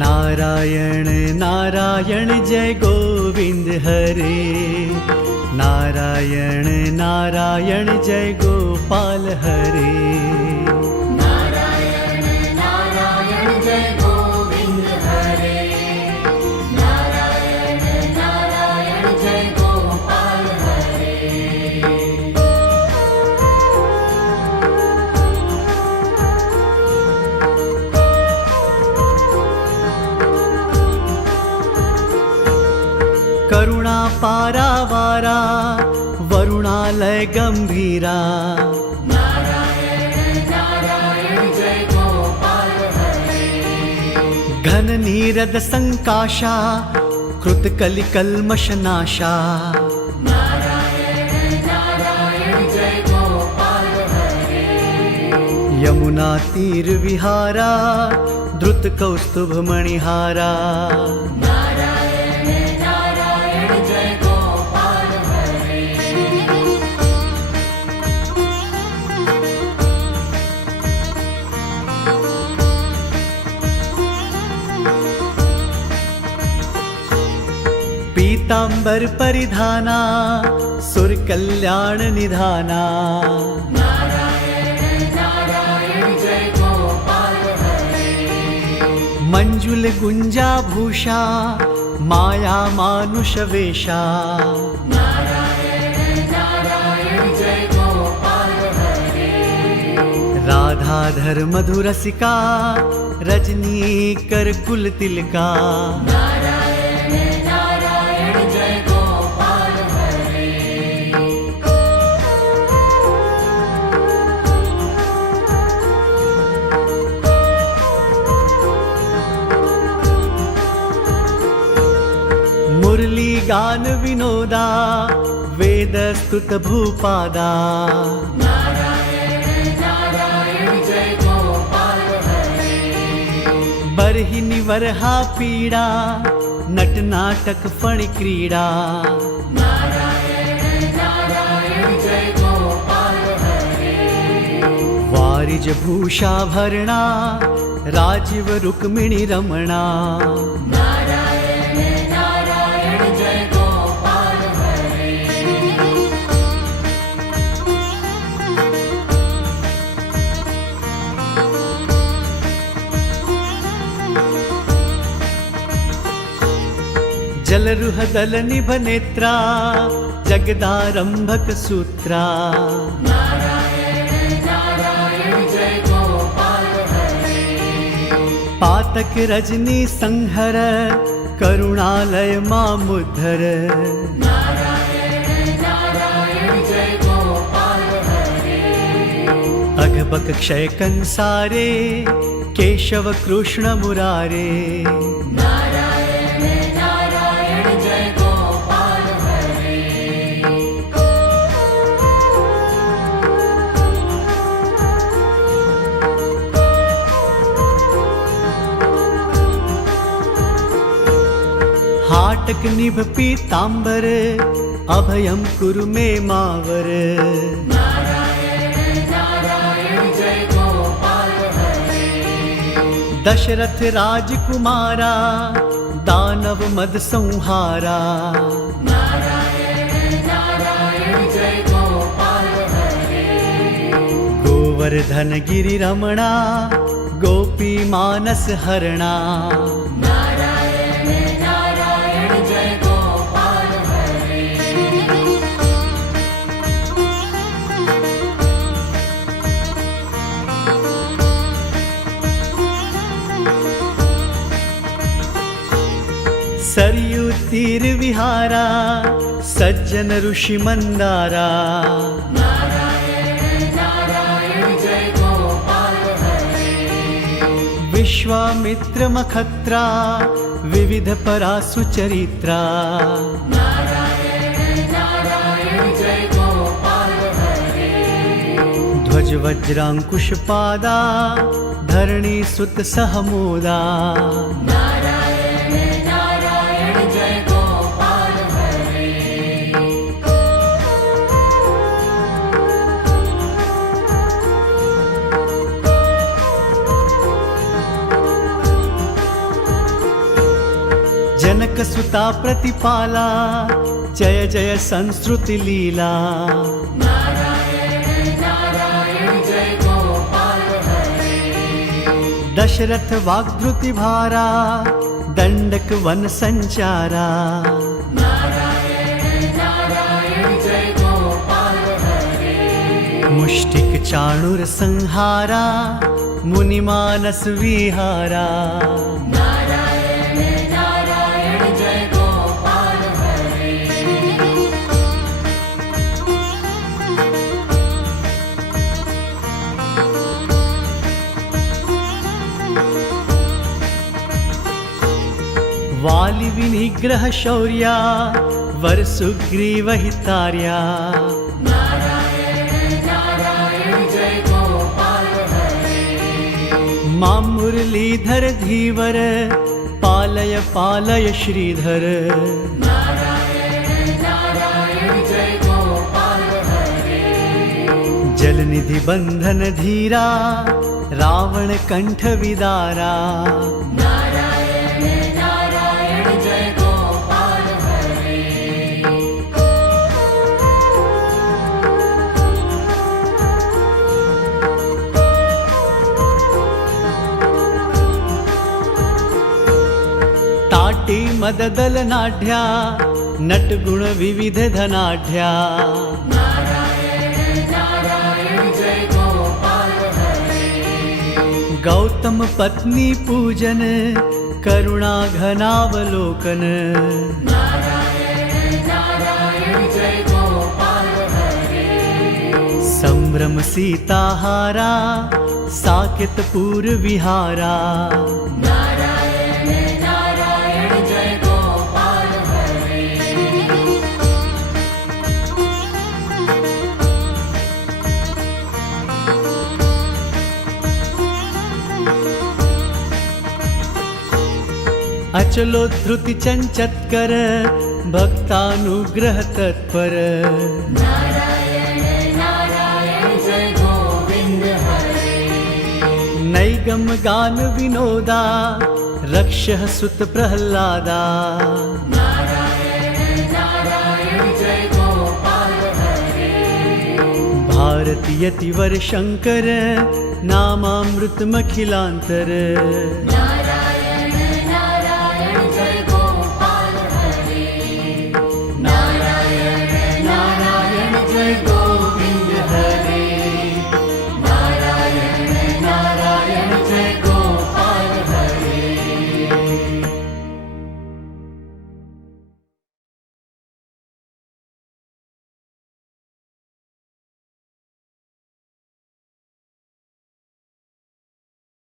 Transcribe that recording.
नारायण नारायण जय गोविंद हरे, नारायण नारायण जय गोपाल हरे। नारायण नारायण जय गोविंद हरे, नारायण नारायण जय गोपाल हरे। करुणा पारावारा वरुणालय गंभीरा, नारायण नारायण जय गोपाल हरे। घन नीरद संकाशा कृत कलि कल्मष नाशा, नारायण नारायण जय गोपाल हरे। यमुना तीर विहारा द्रुत कौस्तुभ मणिहारा, नारायण नारायण जय गोपाल हरे। पीतांबर परिधाना सुर कल्याण निधाना, नारायण नारायण जय गोपाल हरे। मंजुल गुंजा भूषा माया मानुष वेशा, नारायण नारायण जय गोपाल हरे। राधाधर मधुरसिका रजनी कर कुल तिलका, नारायण नारायण जय गोपाल हरे। मुरली गान विनोदा वेद स्तुत भूपादा, नारायण नारायण जय गोपाल हरे। बरहि निवरहा पीड़ा नट नाटक फण क्रीड़ा, नारायण नारायण जय गोपाल हरे। वारिज भूषा भरणा राजीव रुक्मिणी रमणा, नारायण नारायण जय गोपाल हरे। जलरुह दल निभ नेत्रा जगदारंभक सूत्रा, नारायण नारायण जय गोपाल हरे। पातक रजनी संहर करुणालय मामुद्धर, नारायण नारायण जय गोपाल हरे। अघबक क्षय कंसारे केशव कृष्ण मुरारे, नारायण नारायण जय गोपाल हरे। हाटक निभ पीतांबर अभयम कुरु मे मावर, नारायण नारायण जय गोपाल हरे। दशरथ राजकुमारा दानव मद संहारा, नारायण नारायण जय गोपाल हरे। गोवर्धन गिरि रमणा गोपी मानस हरणा, नारायण नारायण जय गोपाल हरे। सरयू तीर विहारा सज्जन ऋषि मंदारा, नारायण नारायण जय गोपाल हरे। विश्वामित्र मखत्रा विविध परासु चरित्रा, नारायण नारायण जय गोपाल हरे। ध्वज वज्रांकुश पादा धरणी सुत सहमोदा, नारायण नारायण जय गोपाल हरे। जनक सुता प्रतिपाला जय जय संस्कृति लीला नारायण नारायण जय गोपाल हरे दशरथ वाग्भृति भारा दंडक वन संचारा नारायण नारायण जय गोपाल हरे मुष्टिक चाणुर संहारा मुनिमानस विहारा नारायण नारायण जय गोपाल हरे वाली विनिग्रह शौर्या वर सुग्रीव हितार्या नारायण नारायण जय गोपाल हरे मां मुरलीधर धीवर पालय पालय श्रीधर नारायण नारायण जय गोपाल हरे जलनिधि बंधन धीरा रावण कंठ विदारा नारायण नारायण जय गोपाल हरे ताटी मददल नाढ्या नट गुण विविध धनाढ्या नारायण नारायण जय गोपाल हरे गौतम पत्नी पूजन करुणा घनावलोकन नारायण नारायण जय गोपाल हरे संभ्रम सीताहारा साकेत पूर विहारा नारायण नारायण जय गोपाल हरे अचलो धृति चंचत्कर भक्तानुग्रह तत्पर नारायण नारायण जय गोविंद हरे नैगम गान विनोदा रक्षः सुत प्रह्लादा नारायण नारायण जय गोपाल हरे भारती यतिवर शंकर नामामृतमखिलांतर नारायण